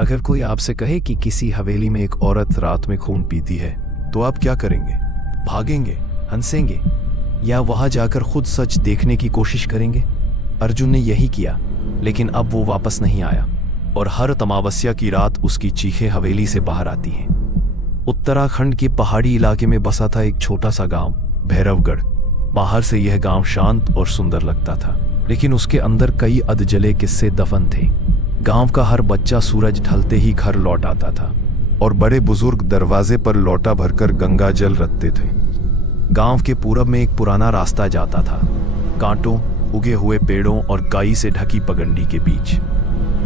अगर कोई आपसे कहे कि किसी हवेली में एक औरत रात में खून पीती है, तो आप क्या करेंगे? भागेंगे, हंसेंगे, या वहां जाकर खुद सच देखने की कोशिश करेंगे? अर्जुन ने यही किया, लेकिन अब वो वापस नहीं आया और हर अमावस्या की रात उसकी चीखें हवेली से बाहर आती हैं। उत्तराखंड के पहाड़ी इलाके में बसा था एक छोटा सा गांव, भैरवगढ़। बाहर से यह गांव शांत और सुंदर लगता था, लेकिन उसके अंदर कई अधजले किस्से दफन थे। गांव का हर बच्चा सूरज ढलते ही घर लौट आता था और बड़े बुजुर्ग दरवाजे पर लोटा भरकर गंगा जल रखते थे। गांव के पूरब में एक पुराना रास्ता जाता था, कांटों, उगे हुए पेड़ों और काई से ढकी पगडंडी के बीच।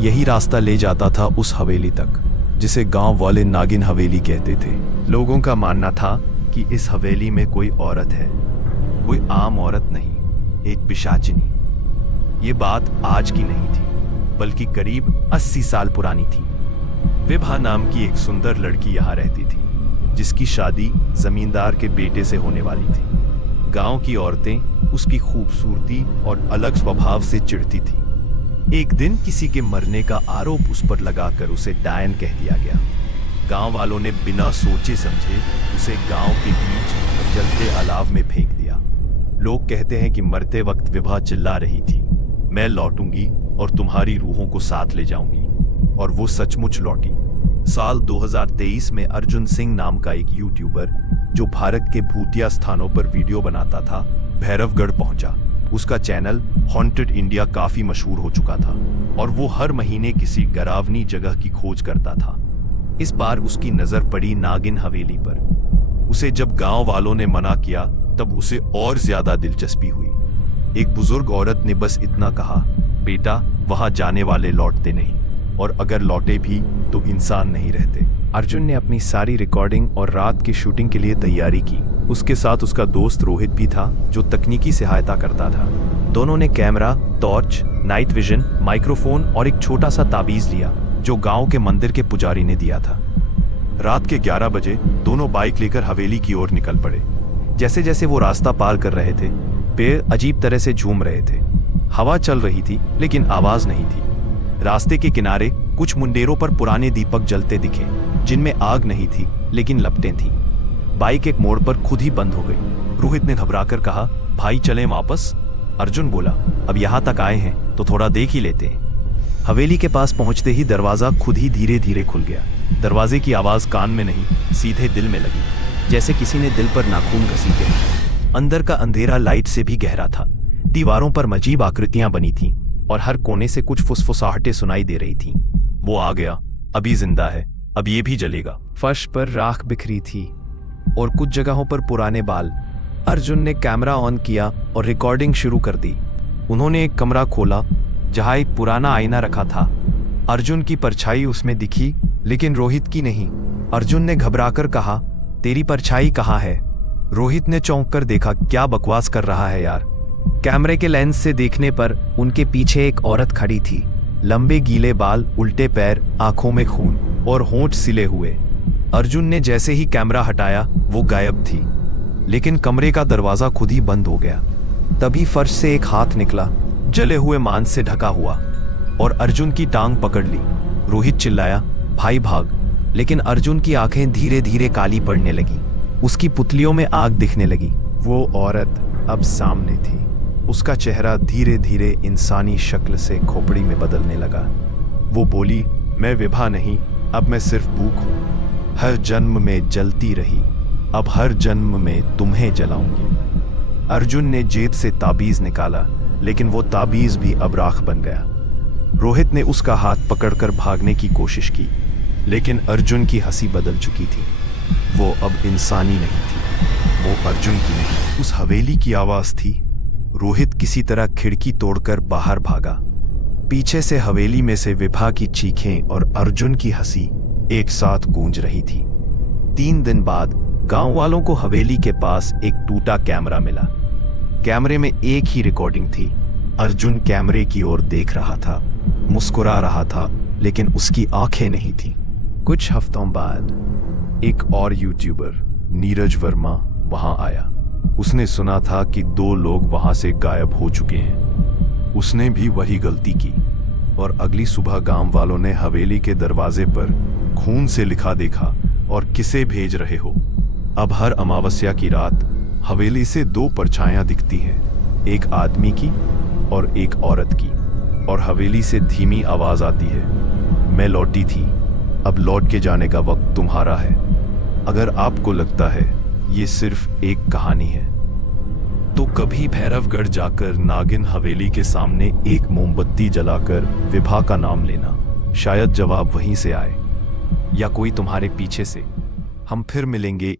यही रास्ता ले जाता था उस हवेली तक, जिसे गांव वाले नागिन हवेली कहते थे। लोगों का मानना था कि इस हवेली में कोई औरत है, कोई आम औरत नहीं, एक पिशाचिनी। ये बात आज की नहीं थी, बल्कि करीब 80 साल पुरानी थी। विभा नाम की एक सुंदर लड़की यहाँ रहती थी, जिसकी शादी जमींदार के बेटे से होने वाली थी। गांव की औरतें उसकी खूबसूरती और अलग स्वभाव से चिढ़ती थी। एक दिन किसी के मरने का आरोप उस पर लगाकर उसे डायन कह दिया गया। गांव वालों ने बिना सोचे समझे उसे गांव के बीच जलते अलाव में फेंक दिया। लोग कहते हैं कि मरते वक्त विभा चिल्ला रही थी, मैं लौटूंगी और तुम्हारी रूहों को साथ ले जाऊंगी, और वो सचमुच लौटी। साल 2023 में अर्जुन सिंह नाम का एक यूट्यूबर, जो भारत के भूतिया स्थानों पर वीडियो बनाता था, भैरवगढ़ पहुंचा। उसका चैनल हॉन्टेड इंडिया काफी मशहूर हो चुका था और वो हर महीने किसी डरावनी जगह की खोज करता था। इस बार उसकी नजर पड़ी नागिन हवेली पर। उसे जब गांव वालों ने मना किया, तब उसे और ज्यादा दिलचस्पी हुई। एक बुजुर्ग औरत ने बस इतना कहा, बेटा, वहां जाने वाले लौटते नहीं, और अगर लौटे भी तो इंसान नहीं रहते। अर्जुन ने अपनी सारी रिकॉर्डिंग और रात की शूटिंग के लिए तैयारी की। उसके साथ उसका दोस्त रोहित भी था, जो तकनीकी सहायता करता था। दोनों ने camera, torch, night vision, microphone और एक छोटा सा ताबीज लिया, जो गांव के मंदिर के पुजारी ने दिया था। रात के 11 बजे दोनों बाइक लेकर हवेली की ओर निकल पड़े। जैसे जैसे वो रास्ता पार कर रहे थे, पेड़ अजीब तरह से झूम रहे थे। हवा चल रही थी, लेकिन आवाज नहीं थी। रास्ते के किनारे कुछ मुंडेरों पर पुराने दीपक जलते दिखे, जिनमें आग नहीं थी, लेकिन लपटें थीं। बाइक एक मोड़ पर खुद ही बंद हो गई। रोहित ने घबराकर कहा, भाई चलें वापस? अर्जुन बोला, अब यहाँ तक आए हैं तो थोड़ा देख ही लेते हैं। हवेली के पास पहुंचते ही दरवाजा खुद ही धीरे धीरे खुल गया। दरवाजे की आवाज कान में नहीं, सीधे दिल में लगी, जैसे किसी ने दिल पर नाखून घसीटे। अंदर का अंधेरा लाइट से भी गहरा था। दीवारों पर अजीब आकृतियां बनी थीं और हर कोने से कुछ फुसफुसाहटें सुनाई दे रही थीं। वो आ गया, अभी जिंदा है, अब ये भी जलेगा। फर्श पर राख बिखरी थी और कुछ जगहों पर पुराने बाल। अर्जुन ने कैमरा ऑन किया और रिकॉर्डिंग शुरू कर दी। उन्होंने एक कमरा खोला, जहां एक पुराना आईना रखा था। अर्जुन की परछाई उसमें दिखी, लेकिन रोहित की नहीं। अर्जुन ने घबराकर कहा, तेरी परछाई कहाँ है? रोहित ने चौंक कर देखा, क्या बकवास कर रहा है यार। कैमरे के लेंस से देखने पर उनके पीछे एक औरत खड़ी थी। लंबे गीले बाल, उल्टे पैर, आंखों में खून और होंठ सिले हुए। अर्जुन ने जैसे ही कैमरा हटाया, वो गायब थी, लेकिन कमरे का दरवाजा खुद ही बंद हो गया। तभी फर्श से एक हाथ निकला, जले हुए मांस से ढका हुआ, और अर्जुन की टांग पकड़ ली। रोहित चिल्लाया, भाई भाग, लेकिन अर्जुन की आंखें धीरे धीरे काली पड़ने लगी। उसकी पुतलियों में आग दिखने लगी। वो औरत अब सामने थी। उसका चेहरा धीरे धीरे इंसानी शक्ल से खोपड़ी में बदलने लगा। वो बोली, मैं विभा नहीं, अब मैं सिर्फ भूख हूं। हर जन्म में जलती रही, अब हर जन्म में तुम्हें जलाऊंगी। अर्जुन ने जेब से ताबीज निकाला, लेकिन वो ताबीज भी अब राख बन गया। रोहित ने उसका हाथ पकड़कर भागने की कोशिश की, लेकिन अर्जुन की हंसी बदल चुकी थी। वो अब इंसानी नहीं थी, वो अर्जुन की नहीं, उस हवेली की आवाज थी। रोहित किसी तरह खिड़की तोड़कर बाहर भागा। पीछे से हवेली में से विभा की चीखें और अर्जुन की हंसी एक साथ गूंज रही थी। 3 दिन बाद गांव वालों को हवेली के पास एक टूटा कैमरा मिला। कैमरे में एक ही रिकॉर्डिंग थी। अर्जुन कैमरे की ओर देख रहा था, मुस्कुरा रहा था, लेकिन उसकी आंखें नहीं थी। कुछ हफ्तों बाद एक और यूट्यूबर, नीरज वर्मा, वहां आया। उसने सुना था कि 2 लोग वहां से गायब हो चुके हैं। उसने भी वही गलती की। और अगली सुबह गांव वालों ने हवेली के दरवाजे पर खून से लिखा देखा और किसे भेज रहे हो। अब हर अमावस्या की रात हवेली से दो परछाइयां दिखती हैं, एक आदमी की और एक औरत की, और हवेली से धीमी आवाज आती है, मैं लौटी थी, अब लौट के जाने का वक्त तुम्हारा है। अगर आपको लगता है ये सिर्फ एक कहानी है, तो कभी भैरवगढ़ जाकर नागिन हवेली के सामने एक मोमबत्ती जलाकर विभा का नाम लेना, शायद जवाब वहीं से आए या कोई तुम्हारे पीछे से। हम फिर मिलेंगे